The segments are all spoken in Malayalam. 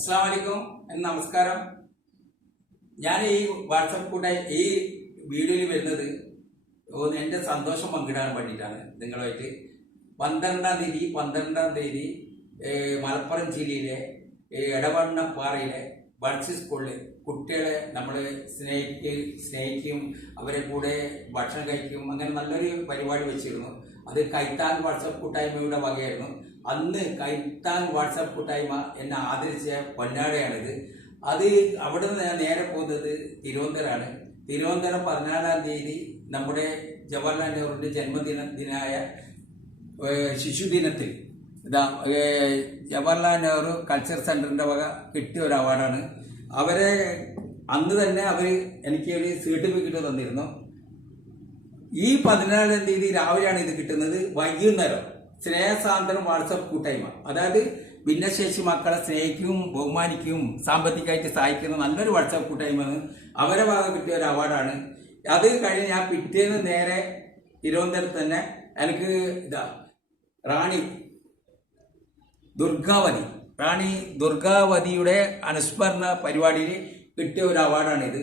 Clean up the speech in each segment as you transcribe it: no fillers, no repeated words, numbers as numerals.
അസ്സാം വലൈക്കും, നമസ്കാരം. ഞാൻ ഈ വാട്സപ്പ് കൂടെ ഈ വീഡിയോയിൽ വരുന്നത് എൻ്റെ സന്തോഷം പങ്കിടാൻ വേണ്ടിയിട്ടാണ് നിങ്ങളുമായിട്ട്. 12-ാം തീയതി മലപ്പുറം ജില്ലയിലെ എടവണ്ണപ്പാറയിലെ ബഡ്സ് സ്കൂളിൽ കുട്ടികളെ നമ്മൾ സ്നേഹിക്കും, അവരെ കൂടെ ഭക്ഷണം കഴിക്കും, അങ്ങനെ നല്ലൊരു പരിപാടി വെച്ചിരുന്നു. അത് കൈത്താൻ വാട്സപ്പ് കൂട്ടായ്മയുടെ വകയായിരുന്നു. അന്ന് കൈത്താൻ വാട്സപ്പ് കൂട്ടായ്മ എന്നെ ആദരിച്ച പൊന്നാടയാണിത്. അത് അവിടെ നിന്ന് ഞാൻ നേരെ പോകുന്നത് തിരുവനന്തപുരമാണ്. തിരുവനന്തപുരം 14-ാം തീയതി നമ്മുടെ ജവഹർലാൽ നെഹ്റുവിൻ്റെ ജന്മദിനായ ശിശുദിനത്തിൽ ജവഹർലാൽ നെഹ്റു കൾച്ചർ സെന്ററിന്റെ വക കിട്ടിയ ഒരു അവാർഡാണ്. അവരെ അന്ന് തന്നെ എനിക്ക് ഒരു സർട്ടിഫിക്കറ്റ് തന്നിരുന്നു. ഈ 14-ാം തീയതി രാവിലെയാണ് ഇത് കിട്ടുന്നത്. വൈകുന്നേരം സ്നേഹസാന്ദ്രം വാട്സപ്പ് കൂട്ടായ്മ, അതായത് ഭിന്നശേഷി മക്കളെ സ്നേഹിക്കും, ബഹുമാനിക്കും, സാമ്പത്തികമായിട്ട് സഹായിക്കുന്ന നല്ലൊരു വാട്സപ്പ് കൂട്ടായ്മ അവരെ ഭാഗം കിട്ടിയ ഒരു അവാർഡാണ്. അത് കഴിഞ്ഞ് ഞാൻ പിറ്റേന്ന് നേരെ തിരുവനന്തപുരത്ത് തന്നെ എനിക്ക് റാണി ദുർഗാവതിയുടെ അനുസ്മരണ പരിപാടിയിൽ കിട്ടിയ ഒരു അവാർഡാണിത്.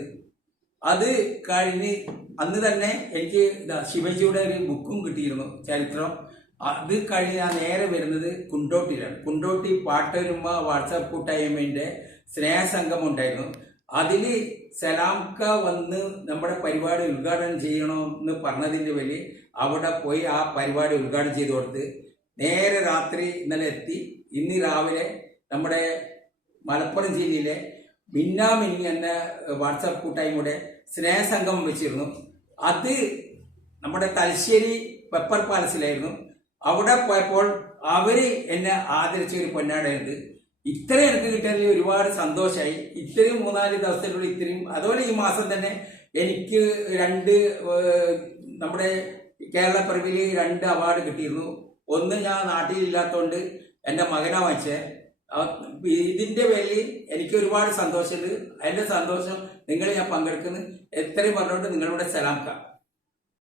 അത് കഴിഞ്ഞ് അന്ന് തന്നെ എനിക്ക് ശിവജിയുടെ ഒരു ബുക്കും കിട്ടിയിരുന്നു, ചരിത്രം. അത് കഴിഞ്ഞ് ഞാൻ നേരെ വരുന്നത് കുണ്ടോട്ടിയിലാണ്. കുണ്ടോട്ടി പാട്ടൊരുമ വാട്സപ്പ് കൂട്ടായ്മയുടെ സ്നേഹസംഗമം ഉണ്ടായിരുന്നു. അതിൽ സലാംക്ക വന്ന് നമ്മുടെ പരിപാടി ഉദ്ഘാടനം ചെയ്യണമെന്ന് പറഞ്ഞതിൻ്റെ പേരിൽ അവിടെ പോയി ആ പരിപാടി ഉദ്ഘാടനം ചെയ്ത് കൊടുത്ത് നേരെ രാത്രി ഇന്നലെ എത്തി. ഇന്ന് രാവിലെ നമ്മുടെ മലപ്പുറം ജില്ലയിലെ മിന്നാമിന്നി എന്ന വാട്സപ്പ് കൂട്ടായ്മയുടെ സ്നേഹസംഗമം വെച്ചിരുന്നു. അത് നമ്മുടെ തലശ്ശേരി പെപ്പർ പാലസിലായിരുന്നു. അവിടെ പോയപ്പോൾ അവര് എന്നെ ആദരിച്ച ഒരു പൊന്നാടയുണ്ട്. ഇത്രയും എനിക്ക് കിട്ടിയതിൽ ഒരുപാട് സന്തോഷമായി. ഇത്രയും 3-4 ദിവസത്തിനുള്ളിൽ ഇത്രയും, അതുപോലെ ഈ മാസം തന്നെ എനിക്ക് നമ്മുടെ കേരള പിറവിൽ 2 അവാർഡ് കിട്ടിയിരുന്നു. ഒന്ന് ഞാൻ നാട്ടിലില്ലാത്തതുകൊണ്ട് എൻ്റെ മകനാ വായിച്ചത്. ഇതിന്റെ പേരിൽ എനിക്ക് ഒരുപാട് സന്തോഷമുണ്ട്. അതിന്റെ സന്തോഷം നിങ്ങൾ ഞാൻ പങ്കെടുക്കുന്നു. എത്രയും പറഞ്ഞുകൊണ്ട് നിങ്ങളുടെ സലാംക്ക.